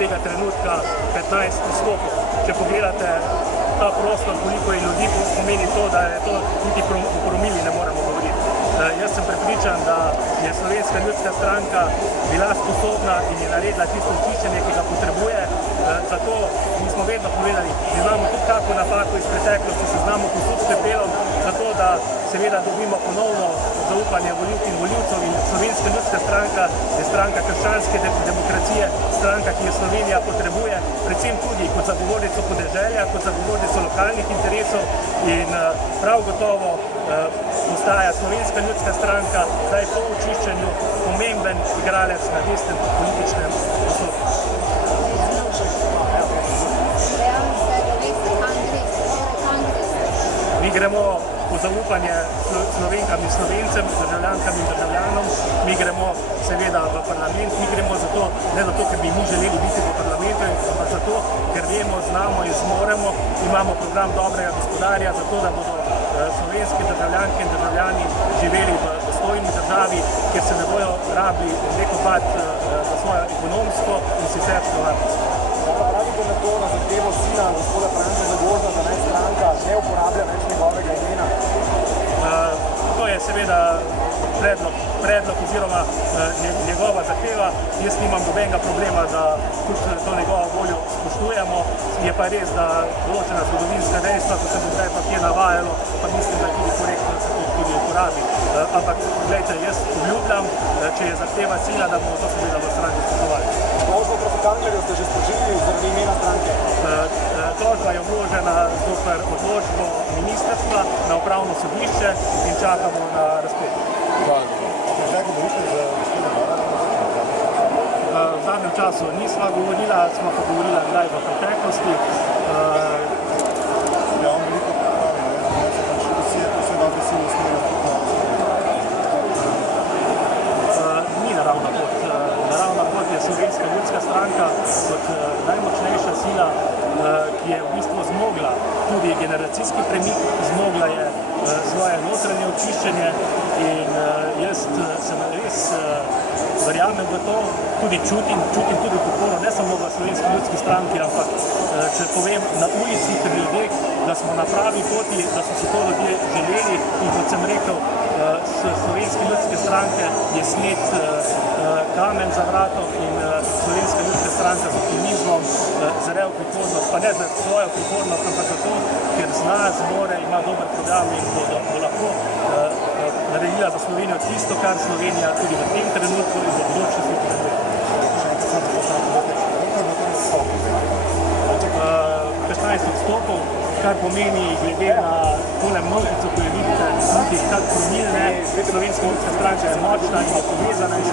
tega trenutka 15 vstopov. Če pogledate ta prostor, koliko je ljudi, pomeni to, da je to niti v promili ne moremo govoriti. Jaz sem prepričan, da je Slovenska ljudska stranka bila sposobna in je naredila tisto očiščenje, ki ga potrebuje. Zato mi smo vedno povedali, da imamo tudi kako napako iz preteklosti, se znamo posuditi s pepelom, zato da seveda dobimo ponovno zaupanje volivk in volivcev. In Slovenska ljudska stranka je stranka krščanske demokracije, stranka, ki jo Slovenija potrebuje, predvsem tudi kot zagovornico podeželja, kot zagovornico lokalnih interesov in prav gotovo postaja Slovenska ljudska stranka zdaj po očiščenju pomemben igralec na desnem političnem postopku. Mi gremo po zaupanje Slovenkam in Slovencem, državljankam in državljanom, mi gremo seveda v parlament, mi gremo zato, ne zato, ker bi mi želeli biti v parlamentu, ampak zato, ker vemo, znamo in zmoremo, imamo program dobrega gospodarja, zato da bodo slovenski državljanke in državljani živeli v dostojni državi, kjer se ne bojo rabili neko bati za svojo ekonomsko in sicersko varnost. Kaj pravite na to, na zahtevo sina gospoda Franca Zagožna, da naj stranka ne uporablja več njegovega imena? To je seveda predlog oziroma njegova zahteva. Jaz nimam nobenega problema, da tudi to njegovo voljo spoštujemo. Je pa res, da določena zgodovinska dejstva, ko se bo zdaj pa kje navajalo, pa mislim, da je tudi korektno, da se to tudi uporabi. Ampak, gledajte, jaz obljubljam, če je zahteva sila, da bomo to seveda v stranki spoštovali. Tožbo proti Kanglerju ste že sprožili zaradi imena stranke? Tožba je vložena zoper odločbo ministrstva na upravno sodišče in čakamo na razplet. V zadnjem času nisva govorila, smo pa govorila kdaj v preteklosti. Ni naravna pot. Naravna pot je Slovenska ljudska stranka kot najmočnejša sila, ki je v bistvu zmogla tudi generacijski premik, zmogla je svoje notranje očiščenje in jaz sem res verjamem v to, tudi čutim tudi podporo, ne samo v Slovenski ljudski stranki, ampak če povem na ulici pri ljudeh, da smo na pravi poti, da so si to ljudje želeli in kot sem rekel, s Slovenske ljudske stranke je snet kamen za vratom in Slovenska ljudska stranka z optimizmom zre v prihodnost, pa ne za svojo prihodnost, ampak zato, ker zna, zmore, ima dober program in bo lahko naredila za Slovenijo tisto, kar Slovenija tudi v tem trenutku in v bodočnosti potrebuje. 15 odstopov, kar pomeni glede na tole množico, ko jo vidite, niti kak promil ne, Slovenska ljudska stranka je močna in je povezana in